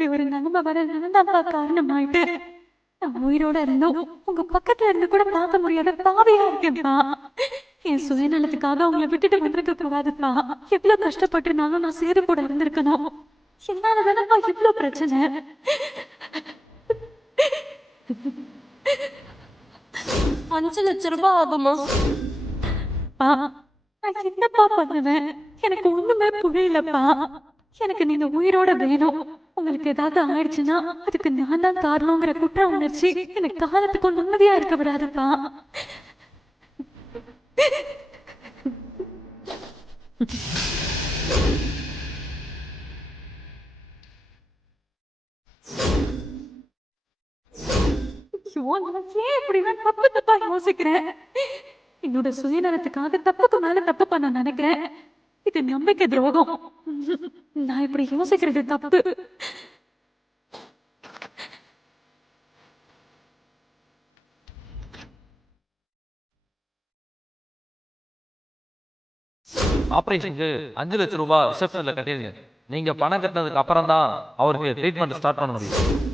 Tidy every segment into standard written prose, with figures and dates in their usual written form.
இப்படி ஒரு நிலைமை வர நான் காரணமாயிட்டு நான் உயிரோட இருந்தோம் உங்க பக்கத்துல இருந்து கூட பார்க்க முடியாத பாவியா இருக்கேன்ப்பா. என் சுயநலத்துக்காக அவங்கள விட்டுட்டு வந்திருக்க கூடாதுப்பா. எவ்வளவு கஷ்டப்பட்டுனாலும் நான் சேது கூட இருந்திருக்கணும். என்னாலதானப்பா இவ்வளவு பிரச்சனை. 5 லட்சம் ரூபாய் ஆகுமா? நான் என்னப்பா பண்ணுவேன்? எனக்கு ஒண்ணுமே புரியலப்பா. எனக்கு நீங்க உயிரோட வேணும். உங்களுக்கு ஏதாவது ஆயிடுச்சுன்னா அதுக்கு நான் தான் காரணங்கிற குற்ற உணர்ச்சி எனக்கு காலத்துக்கு நிம்மதியா இருக்க விடாதுப்பா. ஏன் இப்படி நான் தப்பு தப்பா யோசிக்கிறேன்? என்னோட சுயநலத்துக்காக தப்புக்கு மேல தப்பு பண்ண நினைக்கிறேன். இது நம்பிக்கை துரோகம். நான் இப்படி யோசிக்கிறது தப்பு. ஆபரேஷனுக்கு 5 லட்சம் ரூபாய் ரிசப்ஷன்ல கட்டிடுங்க. நீங்க பணம் கட்டினதுக்கு அப்புறம் தான் அவருக்கு ட்ரீட்மெண்ட் ஸ்டார்ட் பண்ண முடியும்.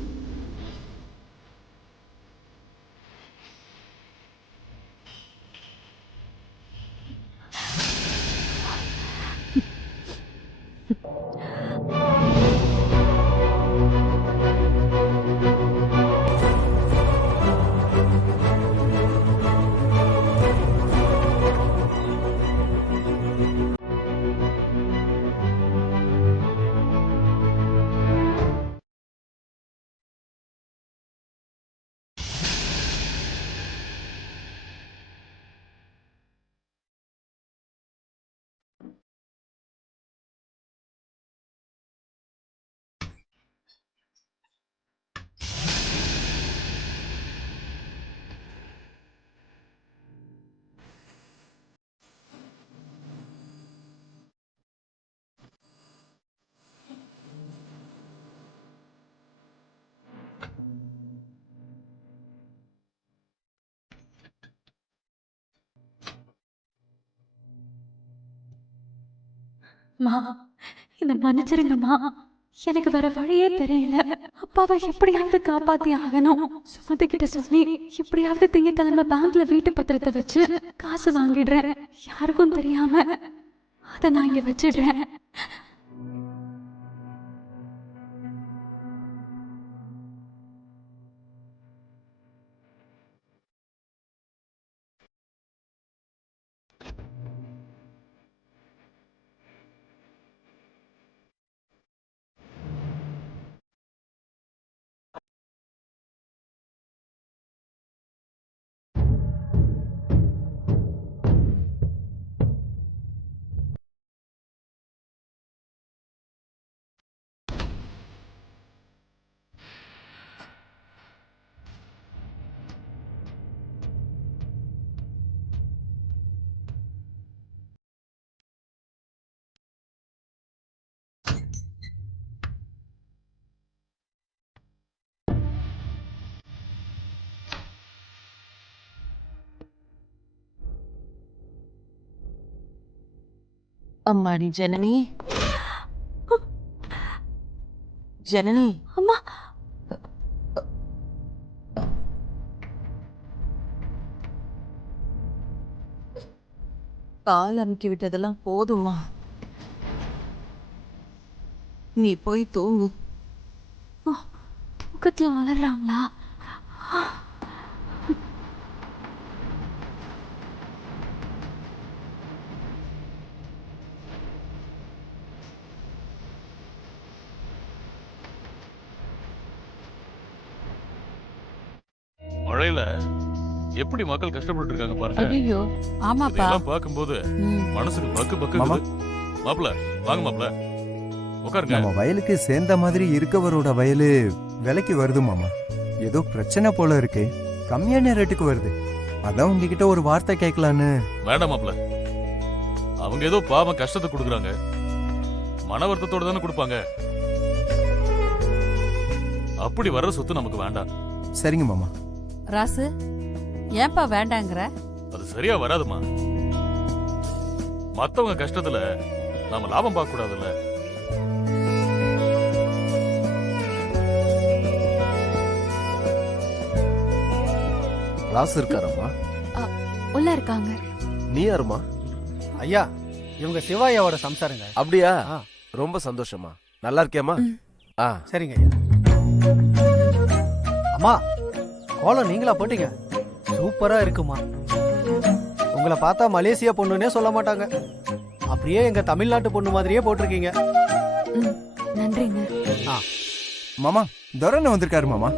மா, என்ன மன்னிச்சிருங்கம்மா. எனக்கு வேற வழியே தெரியல. அப்பாவை எப்படியாவது காப்பாத்தி ஆகணும். சுமதி கிட்ட சொல்லி எப்படியாவது திங்கட்கிழமை பேங்க்ல வீட்டு பத்திரத்தை வச்சு காசு வாங்கிடுறேன். யாருக்கும் தெரியாம அதை நான் இங்க வச்சிடுறேன். அம்மாடி ஜனனி, ஜனனி, அம்மா, கால் அமுக்கி விட்டதெல்லாம் போதுமா? நீ போய் தூங்கு. தூக்கத்துல வளர்றாங்களா? மழையில எப்படி மக்கள் கஷ்டப்பட்டு இருக்காங்க பாருங்க. ஐயோ, ஆமாப்பா. இதெல்லாம் பார்க்கும்போது மனசுக்கு பக்கு பக்குங்குது. மாப்ள, வாங்க மாப்ள, உட்காருங்க. நம்ம வயலுக்கு சேர்ந்த மாதிரி இருக்கவரோட வயலு விலைக்கு வருது மாமா. ஏதோ பிரச்சனை போல இருக்கு. கம்மியான ரேட்டுக்கு வருது. அதான் உங்ககிட்ட ஒரு வார்த்தை கேட்கலான்னு. வேண்டாம் மாப்ள, அவங்க ஏதோ பாவம் கஷ்டத்தை கொடுக்குறாங்க. மன வருத்தத்தோட தானே கொடுப்பாங்க. அப்படி வர்ற சொத்து நமக்கு வேண்டாம். சரிங்க மாமா. ராசு, ஏன்பா வேண்டாங்கிற? அது சரியா வராதுமா. மத்தவங்க கஷ்டத்துல நாம லாபம் பார்க்க கூடாதுல்ல. ராசு இருக்காரம்மா? உள்ள இருக்காங்க. நீ யாருமா? ஐயா, இவங்க சிவாயாவோட சம்சாரங்க. அப்படியா? ஆ. ரொம்ப சந்தோஷமா. நல்லா இருக்கியாமா? ஆ சரிங்க ஐயா. அம்மா, கோலம் நீங்களா போட்டீங்க? சூப்பரா இருக்குமா. உங்களை பார்த்தா மலேசியா பொண்ணுன்னே சொல்ல மாட்டாங்க. அப்படியே எங்க தமிழ்நாட்டு பொண்ணு மாதிரியே போட்டிருக்கீங்க. நன்றிங்க. மாமா துரண்ண வந்திருக்காரு மாமா.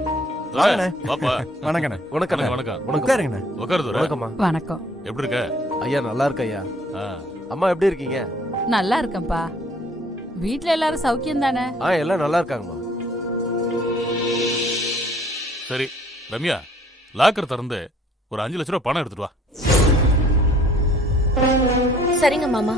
வாங்கண்ணே. பாப்பா வணக்கண்ணே. வணக்கம் வணக்கம் உட்காருங்கண்ணே. உட்காரு துரை. வணக்கம்மா. வணக்கம். எப்படி இருக்க? ஐயா நல்லா இருக்க ஐயா. ஆ, அம்மா எப்படி இருக்கீங்க? நல்லா இருக்கேன்ப்பா. வீட்ல எல்லாரும் சௌக்கியம் தானே? எல்லாம் நல்லா இருக்காங்கம்மா. சரி ரம்யா, லாக்கர் திறந்து ஒரு 5 லட்ச ரூபா பணம் எடுத்துட்டு வா. சரிங்க மாமா.